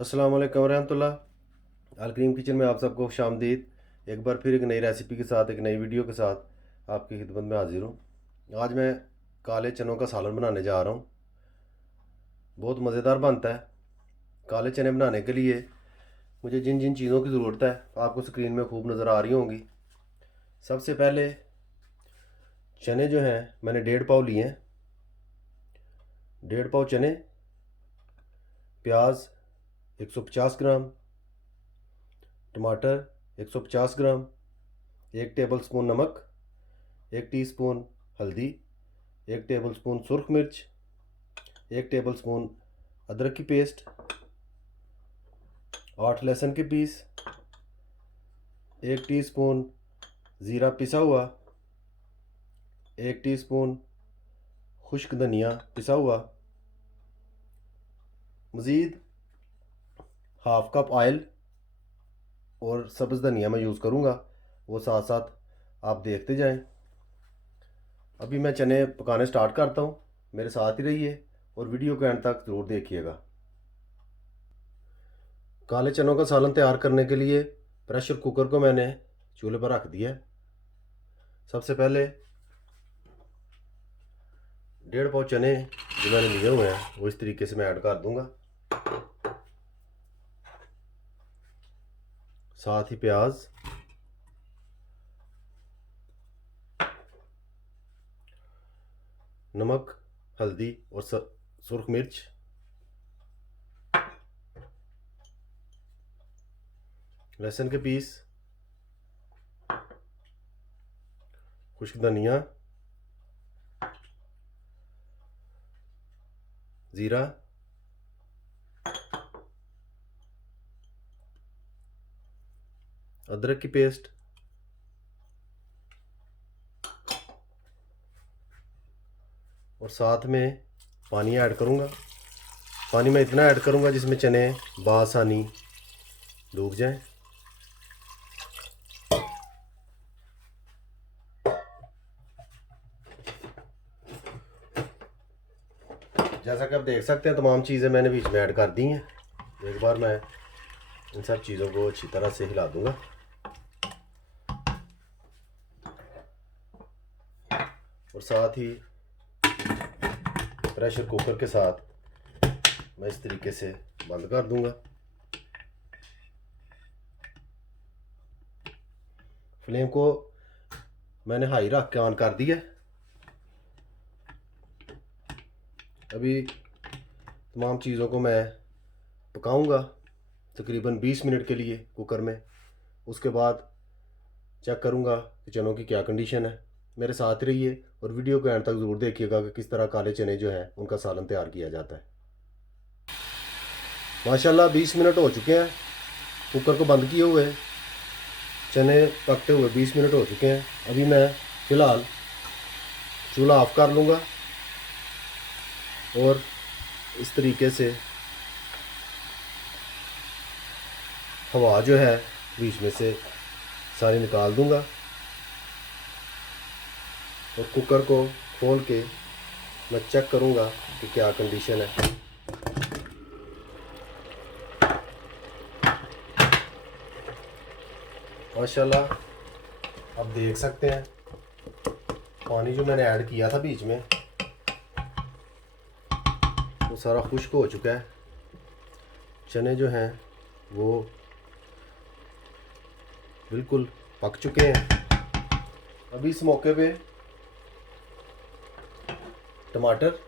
अस्सलाम वालेकुम रहमतुल्लाह। अलकरीम किचन में आप सबको खुशामदीद। एक बार फिर एक नई रेसिपी के साथ, एक नई वीडियो के साथ आपकी खिदमत में हाजिर हूँ। आज मैं काले चनों का सालन बनाने जा रहा हूँ। बहुत मज़ेदार बनता है। काले चने बनाने के लिए मुझे जिन जिन चीज़ों की ज़रूरत है आपको स्क्रीन में खूब नज़र आ रही होंगी। सबसे पहले चने जो हैं मैंने 1.5 पाव लिए हैं। 1.5 पाव चने, प्याज 150 ग्राम, टमाटर 150 ग्राम, 1 टेबलस्पून नमक, 1 टीस्पून हल्दी, 1 टेबलस्पून सुरख मिर्च, 1 टेबलस्पून अदरक की पेस्ट, 8 लहसुन के पीस, 1 टीस्पून ज़ीरा पिसा हुआ, 1 टीस्पून खुश्क धनिया पिसा हुआ, मज़ीद हाफ कप ऑयल और सब्ज़ धनिया मैं यूज़ करूँगा, वो साथ साथ आप देखते जाएं। अभी मैं चने पकाने स्टार्ट करता हूँ, मेरे साथ ही रहिए और वीडियो के एंड तक ज़रूर देखिएगा। काले चनों का सालन तैयार करने के लिए प्रेशर कुकर को मैंने चूल्हे पर रख दिया है। सबसे पहले 1.5 पाव चने जो मैंने लिए हुए हैं वो इस तरीके से मैं ऐड कर दूंगा। साथ ही प्याज, नमक, हल्दी और सुरख मिर्च, लहसुन के पीस, खुश्क धनिया, ज़ीरा, अदरक की पेस्ट, और साथ में पानी ऐड करूँगा। पानी मैं इतना ऐड करूँगा जिसमें चने बासानी डूब जाएं। जैसा कि आप देख सकते हैं तमाम चीज़ें मैंने बीच में ऐड कर दी हैं। एक बार मैं इन सब चीज़ों को अच्छी तरह से हिला दूंगा और साथ ही प्रेशर कुकर के साथ मैं इस तरीके से बंद कर दूंगा। फ्लेम को मैंने हाई रख के ऑन कर दिया। अभी तमाम चीज़ों को मैं पकाऊंगा तकरीबन 20 मिनट के लिए कुकर में। उसके बाद चेक करूंगा कि चनों की क्या कंडीशन है। मेरे साथ रहिए और वीडियो को एंड तक ज़रूर देखिएगा कि किस तरह काले चने जो हैं उनका सालन तैयार किया जाता है। माशाल्लाह 20 मिनट हो चुके हैं कुकर को बंद किए हुए। चने पकते हुए 20 मिनट हो चुके हैं। अभी मैं फ़िलहाल चूल्हा ऑफ कर लूँगा और इस तरीके से हवा जो है बीच में से सारी निकाल दूँगा और कुकर को खोल के मैं चेक करूँगा कि क्या कंडीशन है। माशाल्लाह आप देख सकते हैं पानी जो मैंने ऐड किया था बीच में वो सारा खुश्क हो चुका है। चने जो हैं वो बिल्कुल पक चुके हैं। अभी इस मौके पे टमाटर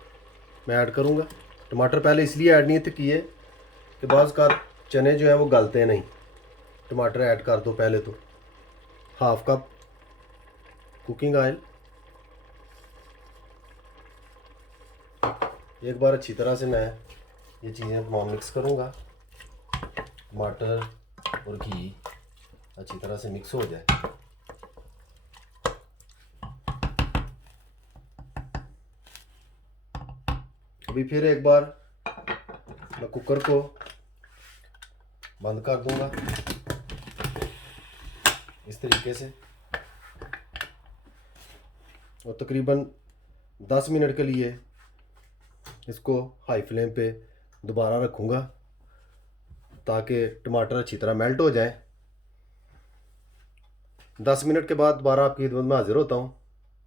मैं ऐड करूँगा। टमाटर पहले इसलिए ऐड नहीं थे किए कि बाज़ का चने जो है वो गलते नहीं। टमाटर ऐड कर दो पहले तो। हाफ कप कुकिंग ऑयल, एक बार अच्छी तरह से मैं ये चीज़ें तमाम मिक्स करूँगा। टमाटर और घी अच्छी तरह से मिक्स हो जाए। अभी फिर एक बार मैं कुकर को बंद कर दूंगा इस तरीके से और तकरीबन 10 मिनट के लिए इसको हाई फ्लेम पे दोबारा रखूँगा ताकि टमाटर अच्छी तरह मेल्ट हो जाए। 10 मिनट के बाद दोबारा आपकी खिदमत में हाजिर होता हूँ।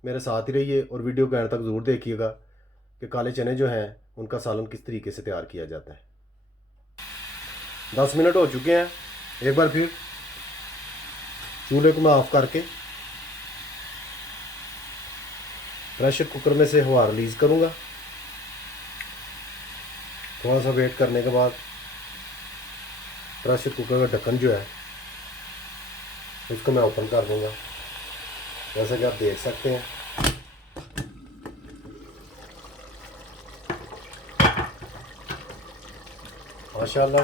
मेरे साथ ही रहिए और वीडियो के अंत तक ज़रूर देखिएगा कि काले चने जो हैं उनका सालन किस तरीके से तैयार किया जाता है। 10 मिनट हो चुके हैं। एक बार फिर चूल्हे को मैं ऑफ करके प्रेशर कुकर में से हवा रिलीज़ करूँगा। थोड़ा सा वेट करने के बाद प्रेशर कुकर का ढक्कन जो है उसको मैं ओपन कर दूँगा। जैसा कि आप देख सकते हैं माशाल्लाह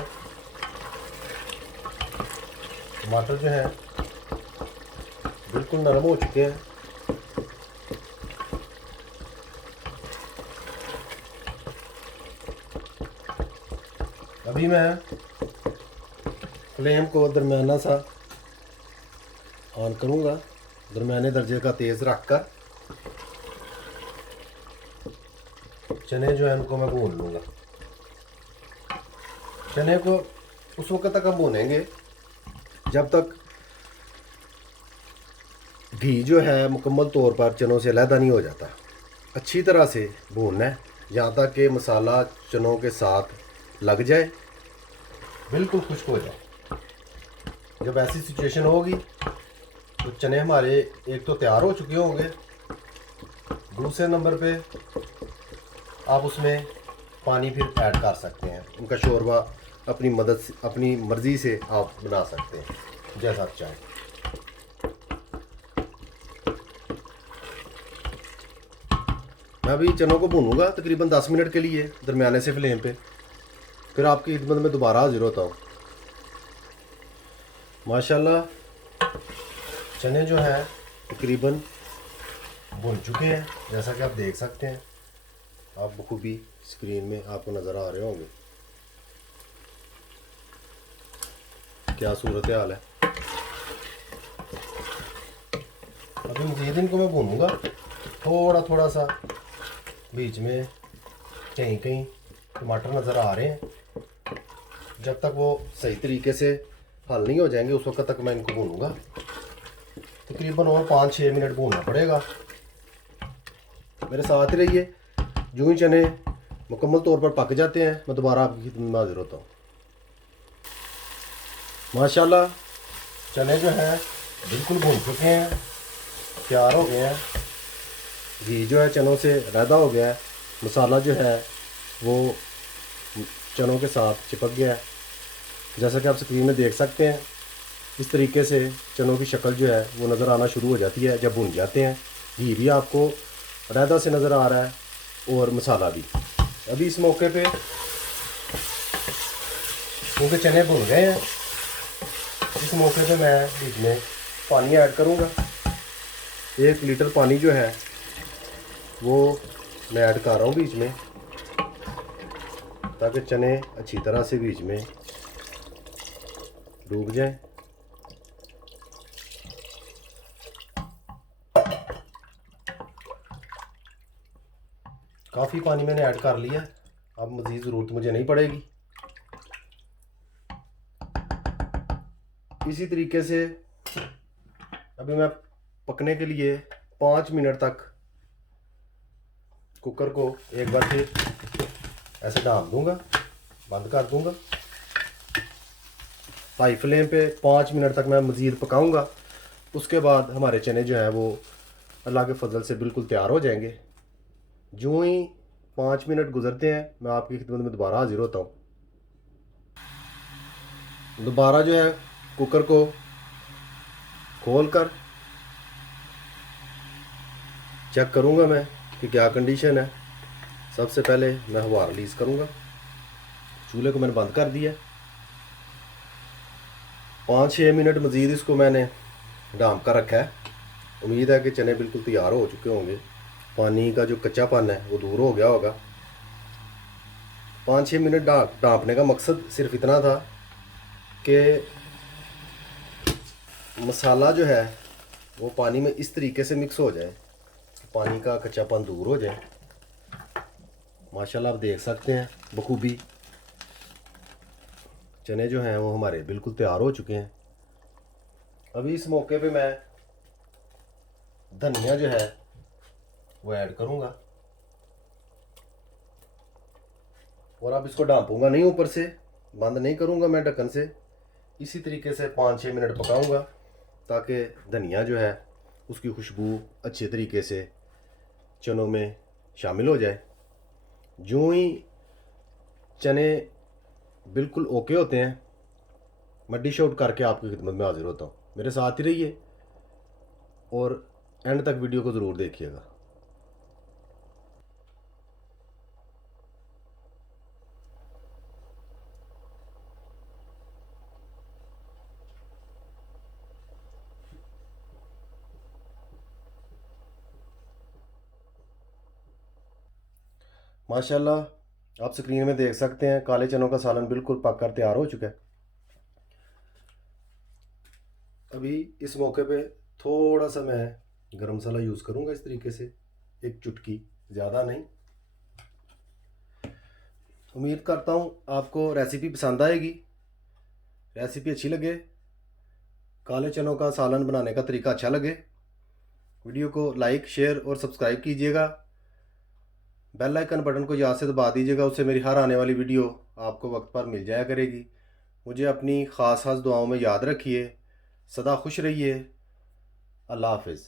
टमाटर जो है बिल्कुल नरम हो चुके हैं। अभी मैं फ्लेम को दरमियाना सा ऑन करूँगा, दरमियाने दर्जे का तेज़ रख कर चने जो है उनको मैं भून लूँगा। चने को उस वक्त तक हम भूनेंगे जब तक घी जो है मुकम्मल तौर पर चनों से अलहदा नहीं हो जाता। अच्छी तरह से भूनना है यहाँ तक कि मसाला चनों के साथ लग जाए, बिल्कुल खुश्क हो जाए। जब ऐसी सिचुएशन होगी तो चने हमारे एक तो तैयार हो चुके होंगे, दूसरे नंबर पे आप उसमें पानी फिर ऐड कर सकते हैं। उनका शोरबा अपनी मदद से अपनी मर्ज़ी से आप बना सकते हैं जैसा आप चाहें। मैं अभी चनों को भूनूंगा तकरीबन 10 मिनट के लिए दरमियाने से फ्लेम पे, फिर आपकी खिदमत में दोबारा हाजिर होता हूँ। माशाल्लाह चने जो हैं तकरीबन भुन चुके हैं, जैसा कि आप देख सकते हैं। आप बखूबी स्क्रीन में आपको नज़र आ रहे होंगे क्या सूरत हाल है। अभी मज़ीद इनको मैं भूनूंगा, थोड़ा थोड़ा सा बीच में कहीं कहीं टमाटर नज़र आ रहे हैं। जब तक वो सही तरीके से हल नहीं हो जाएंगे उस वक्त तक मैं इनको भूनूंगा। तकरीबन और 5-6 मिनट भूनना पड़ेगा। मेरे साथ ही रहिए। जो ही चने मुकम्मल तौर पर पक जाते हैं मैं दोबारा आपकी खिदमत में हाजिर होता हूँ। माशाल्लाह चने जो हैं बिल्कुल भून चुके हैं, तैयार हो गए हैं। घी जो है चनों से अलहदा हो गया है, मसाला जो है वो चनों के साथ चिपक गया है। जैसा कि आप स्क्रीन में देख सकते हैं, इस तरीके से चनों की शक्ल जो है वो नज़र आना शुरू हो जाती है जब भुन जाते हैं। घी भी आपको अलहदा से नज़र आ रहा है और मसाला भी। अभी इस मौके पे क्योंकि चने भुन गए हैं, इस मौके पे मैं बीच में पानी ऐड करूँगा। 1 लीटर पानी जो है वो मैं ऐड कर रहा हूँ बीच में, ताकि चने अच्छी तरह से बीच में डूब जाएं। काफ़ी पानी मैंने ऐड कर लिया, अब मज़ीद ज़रूरत मुझे नहीं पड़ेगी। इसी तरीके से अभी मैं पकने के लिए 5 मिनट तक कुकर को एक बार फिर ऐसे ढाँप दूंगा, बंद कर दूंगा। हाई फ्लेम पे 5 मिनट तक मैं मज़ीद पकाऊंगा। उसके बाद हमारे चने जो हैं वो अल्लाह के फजल से बिल्कुल तैयार हो जाएंगे। जो ही 5 मिनट गुजरते हैं मैं आपकी खिदमत में दोबारा हाजिर होता हूँ। दोबारा जो है कुकर को खोल कर चेक करूँगा मैं कि क्या कंडीशन है। सबसे पहले मैं हवा रिलीज़ करूँगा। चूल्हे को मैंने बंद कर दिया। 5-6 मिनट मज़ीद इसको मैंने ढाँप कर रखा है। उम्मीद है कि चने बिल्कुल तैयार हो चुके होंगे, पानी का जो कच्चापन है वो दूर हो गया होगा। 5-6 मिनट ढाँपने का मकसद सिर्फ इतना था कि मसाला जो है वो पानी में इस तरीके से मिक्स हो जाए, पानी का कच्चापन दूर हो जाए। माशाल्लाह आप देख सकते हैं बखूबी चने जो हैं वो हमारे बिल्कुल तैयार हो चुके हैं। अभी इस मौके पे मैं धनिया जो है वो ऐड करूँगा और अब इसको ढांपूंगा नहीं, ऊपर से बंद नहीं करूँगा मैं ढक्कन से। इसी तरीके से 5-6 मिनट पकाऊंगा ताकि धनिया जो है उसकी खुशबू अच्छे तरीके से चनों में शामिल हो जाए। जो ही चने बिल्कुल ओके होते हैं मैं डिश आउट करके आपकी खिदमत में हाजिर होता हूँ। मेरे साथ ही रहिए और एंड तक वीडियो को ज़रूर देखिएगा। माशाल्लाह आप स्क्रीन में देख सकते हैं काले चनों का सालन बिल्कुल पक कर तैयार हो चुका है। अभी इस मौके पे थोड़ा सा मैं गरम मसाला यूज़ करूँगा इस तरीके से, एक चुटकी, ज़्यादा नहीं। उम्मीद करता हूँ आपको रेसिपी पसंद आएगी। रेसिपी अच्छी लगे, काले चनों का सालन बनाने का तरीका अच्छा लगे, वीडियो को लाइक शेयर और सब्सक्राइब कीजिएगा। बेल आइकन बटन को याद से दबा दीजिएगा, उससे मेरी हर आने वाली वीडियो आपको वक्त पर मिल जाया करेगी। मुझे अपनी ख़ास दुआओं में याद रखिए। सदा खुश रहिए। अल्लाह हाफिज़।